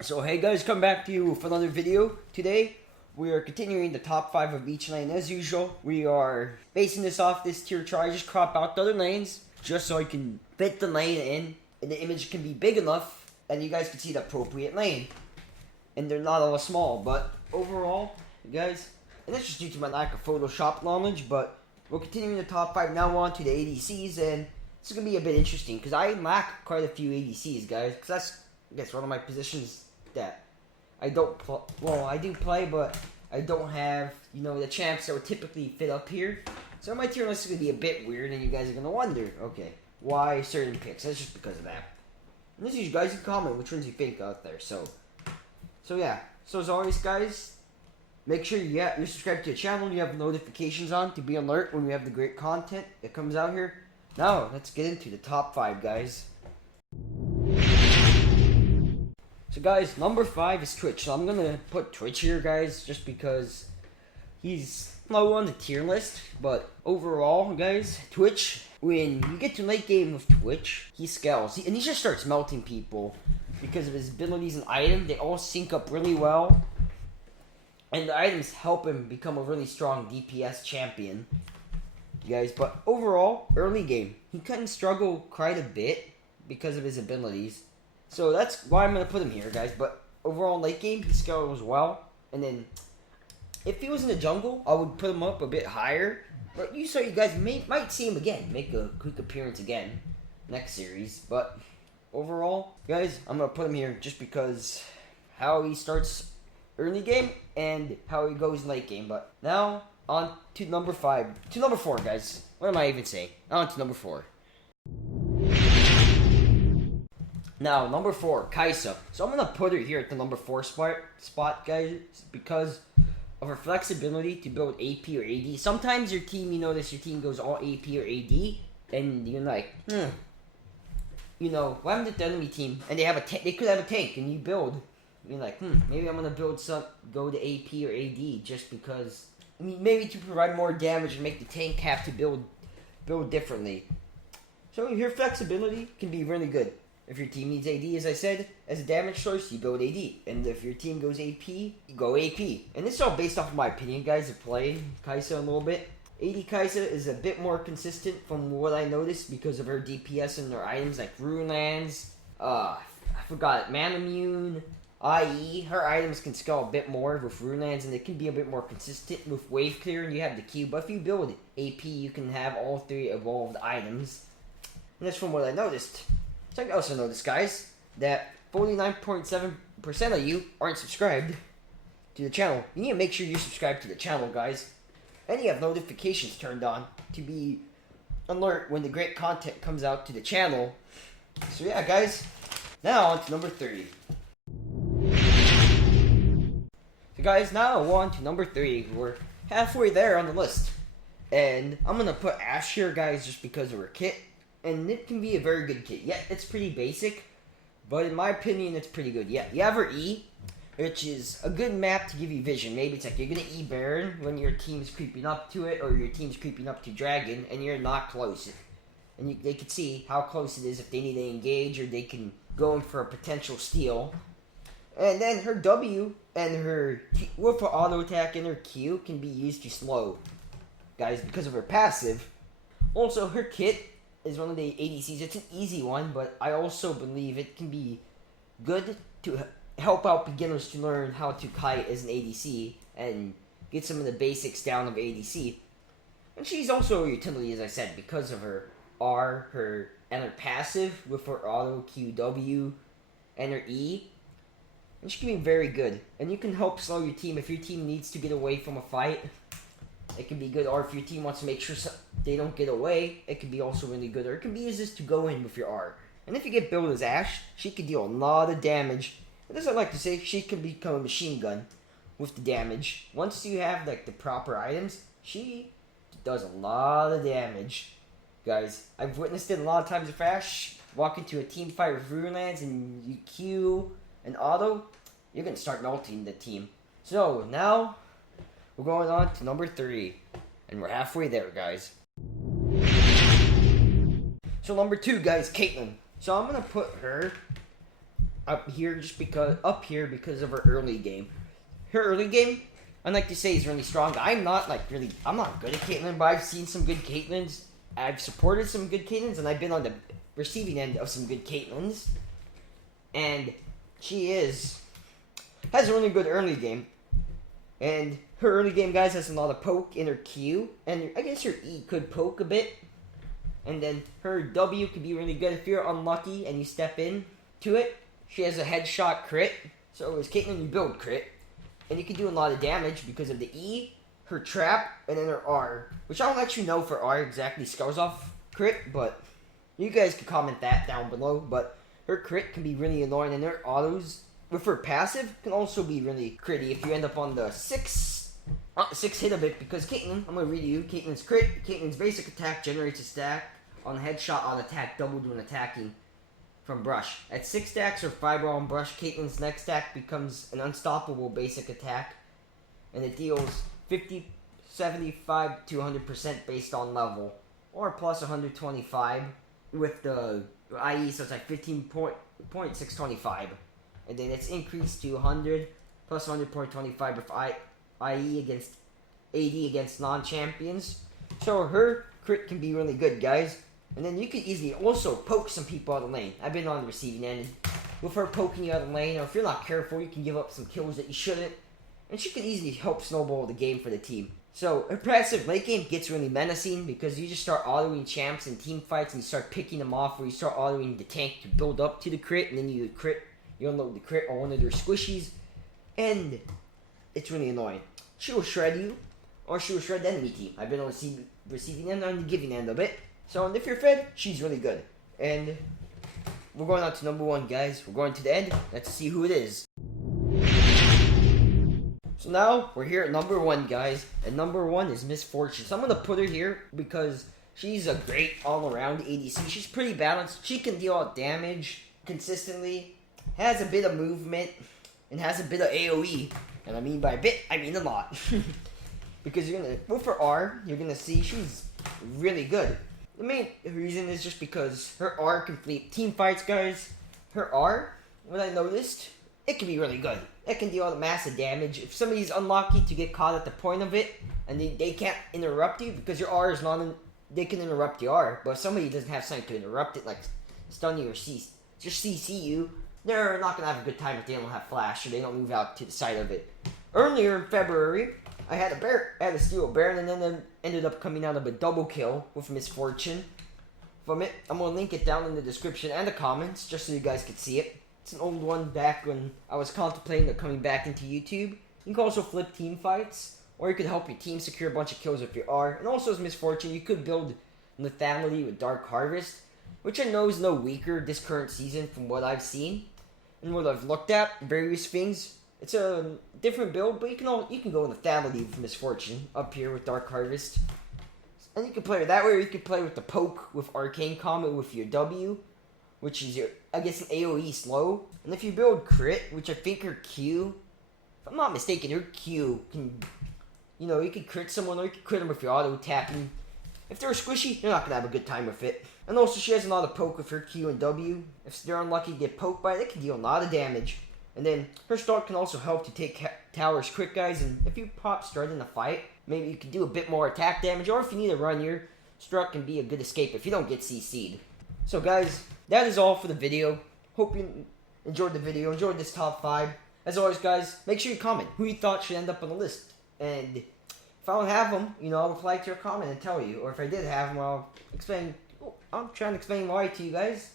So hey guys, come back to you for another video. Today we are continuing the top 5 of each lane as usual. We are basing this off this tier try. Just crop out the other lanes just so I can fit the lane in and the image can be big enough and you guys can see the appropriate lane. And they're not all small, but overall, guys, and that's just due to my lack of Photoshop knowledge, but we're continuing the top 5 now on to the ADCs, and this is going to be a bit interesting because I lack quite a few ADCs, guys, because that's, I guess, one of my positions that I don't well, I do play, but I don't have, you know, the champs that would typically fit up here. So my tier list is going to be a bit weird, and you guys are going to wonder, okay, why certain picks? That's just because of that. And this is you guys can comment which ones you think out there, so yeah. So as always, guys, make sure you're subscribed to the channel, you have notifications on to be alert when we have the great content that comes out here. Now, let's get into the top 5, guys. So guys, number 5 is Twitch. So I'm gonna put Twitch here, guys, just because he's low on the tier list. But overall, guys, Twitch, when you get to late game with Twitch, he scales. And he just starts melting people because of his abilities and items. They all sync up really well. And the items help him become a really strong DPS champion, guys. But overall, early game, he couldn't struggle quite a bit because of his abilities. So that's why I'm going to put him here, guys. But overall, late game, he scales well. And then, if he was in the jungle, I would put him up a bit higher. But you guys might see him again, make a quick appearance again next series. But overall, guys, I'm going to put him here just because how he starts early game and how he goes late game. But now, on to number 5. To number 4, guys. What am I even saying? On to number 4. Now, number 4, Caixa. So I'm going to put her here at the number 4 spot, guys, because of her flexibility to build AP or AD. Sometimes your team, you notice your team goes all AP or AD, and you're like, you know, why did the enemy team, and they could have a tank, and you build, you're like, maybe I'm going to build go to AP or AD just because, maybe to provide more damage and make the tank have to build differently. So your flexibility can be really good. If your team needs AD, as I said, as a damage source, you build AD. And if your team goes AP, you go AP. And this is all based off of my opinion, guys, of playing Caixa a little bit. AD Caixa is a bit more consistent from what I noticed because of her DPS and her items like Rune Lands, I forgot, Man Immune, IE. Her items can scale a bit more with Rune Lands and they can be a bit more consistent with Wave Clear and you have the Q. But if you build AP, you can have all 3 evolved items. And that's from what I noticed. So I also noticed, guys, that 49.7% of you aren't subscribed to the channel. You need to make sure you're subscribed to the channel, guys. And you have notifications turned on to be alert when the great content comes out to the channel. So yeah, guys. Now on to number 3. So guys, now on to number 3. We're halfway there on the list. And I'm going to put Ashe here, guys, just because of her kit. And it can be a very good kit. Yeah, it's pretty basic, but in my opinion, it's pretty good. Yeah, you have her E, which is a good map to give you vision. Maybe it's like you're going to E Baron when your team's creeping up to it, or your team's creeping up to Dragon, and you're not close. And they can see how close it is if they need to engage, or they can go in for a potential steal. And then her W and her with her auto attack and her Q can be used to slow, guys, because of her passive. Also, her kit is one of the ADCs. It's an easy one, but I also believe it can be good to help out beginners to learn how to kite as an ADC and get some of the basics down of ADC. And she's also a utility, as I said, because of her R, and her passive with her auto QW and her E. And she can be very good. And you can help slow your team if your team needs to get away from a fight. It can be good, or if your team wants to make sure they don't get away, it can be also really good. Or it can be used just to go in with your R. And if you get built as Ashe, she can deal a lot of damage. And as I like to say, she can become a machine gun with the damage. Once you have like the proper items, she does a lot of damage. Guys, I've witnessed it a lot of times with Ashe. Walk into a team fight with Rune Lands and you Q and auto, you're going to start melting the team. So now we're going on to number 3. And we're halfway there, guys. So number 2, guys, Caitlyn. So I'm going to put her up here because of her early game. Her early game, I'd like to say, is really strong. I'm not good at Caitlyn, but I've seen some good Caitlyn's. I've supported some good Caitlyn's, and I've been on the receiving end of some good Caitlyn's. And she has a really good early game. And her early game, guys, has a lot of poke in her Q. And I guess her E could poke a bit. And then her W could be really good if you're unlucky and you step in to it. She has a headshot crit. So as Caitlyn, you build crit. And you can do a lot of damage because of the E, her trap, and then her R. Which I don't actually know for R exactly scales off crit, but you guys can comment that down below. But her crit can be really annoying, and her autos with her passive can also be really critty if you end up on the 6 hit of it. Because Caitlyn, I'm going to read you Caitlyn's crit. Caitlyn's basic attack generates a stack on headshot on attack doubled when attacking from brush. At 6 stacks or fiber on brush, Caitlyn's next stack becomes an unstoppable basic attack, and it deals 50, 75 to 100% based on level, or plus 125 with the IE, so it's like 15.625, and then it's increased to 100 plus 100.25 with IE against AD against non-champions. So her crit can be really good, guys. And then you can easily also poke some people out of lane. I've been on the receiving end with her poking you out of lane, or if you're not careful, you can give up some kills that you shouldn't. And she can easily help snowball the game for the team. So her passive late game gets really menacing because you just start autoing champs in team fights and you start picking them off, where you start autoing the tank to build up to the crit, and then you unload the crit on one of their squishies, and it's really annoying. She will shred you, or she will shred the enemy team. I've been on the receiving end and the giving end of it. So if you're fed, she's really good. And we're going on to number 1, guys. We're going to the end. Let's see who it is. So now we're here at number 1, guys. And number 1 is Miss Fortune. So I'm going to put her here because she's a great all-around ADC. She's pretty balanced. She can deal damage consistently, has a bit of movement, and has a bit of AoE. And I mean by a bit, I mean a lot. Because with her R, you're going to see she's really good. The main reason is just because her R can fleet team fights, guys. Her R, what I noticed, it can be really good. It can deal all the massive damage. If somebody's unlucky to get caught at the point of it, and they can't interrupt you, because your R is not, they can interrupt your R. But if somebody doesn't have something to interrupt it, like stun you or just CC you, they're not going to have a good time if they don't have flash, or they don't move out to the side of it. Earlier in February, I had a steal a Baron, and then ended up coming out of a double kill with Miss Fortune from it. I'm going to link it down in the description and the comments, just so you guys could see it. It's an old one back when I was contemplating coming back into YouTube. You can also flip team fights, or you could help your team secure a bunch of kills with your R. And also as Miss Fortune, you could build lethality with Dark Harvest, which I know is no weaker this current season from what I've seen and what I've looked at, various things. It's a different build, but you can go in lethality with Miss Fortune up here with Dark Harvest. And you can play it that way, or you can play with the poke with Arcane Comet with your W, which is your, I guess, an AoE slow. And if you build crit, which I think her Q, if I'm not mistaken, her Q can, you can crit someone, or you can crit them with your auto attacking. If they're squishy, you're not going to have a good time with it. And also, she has a lot of poke with her Q and W. If they're unlucky to get poked by it, they can deal a lot of damage. And then her start can also help to take towers quick, guys. And if you pop strut in a fight, maybe you can do a bit more attack damage. Or if you need to run, your strut can be a good escape if you don't get CC'd. So guys, that is all for the video. Hope you enjoyed the video, enjoyed this top 5. As always, guys, make sure you comment who you thought should end up on the list. And if I don't have them, I'll reply to your comment and tell you. Or if I did have them, I'll try and explain why to you guys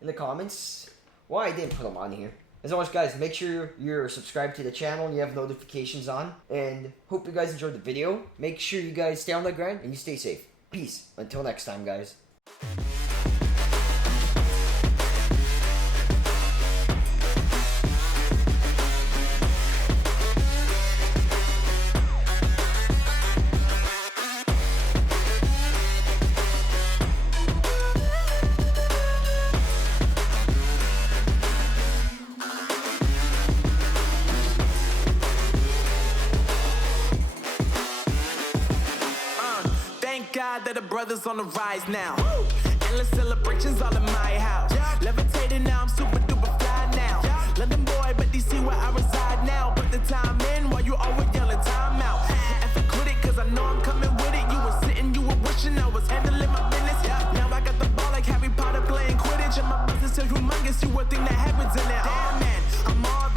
in the comments why I didn't put them on here. As always, guys, make sure you're subscribed to the channel and you have notifications on. And hope you guys enjoyed the video. Make sure you guys stay on the grind and you stay safe. Peace. Until next time, guys. That the brothers on the rise now. Woo! Endless celebrations all in my house. Yeah. Levitating now, I'm super duper fly now. Yeah. so humongous, you would think that heaven's in there. Oh man, I'm all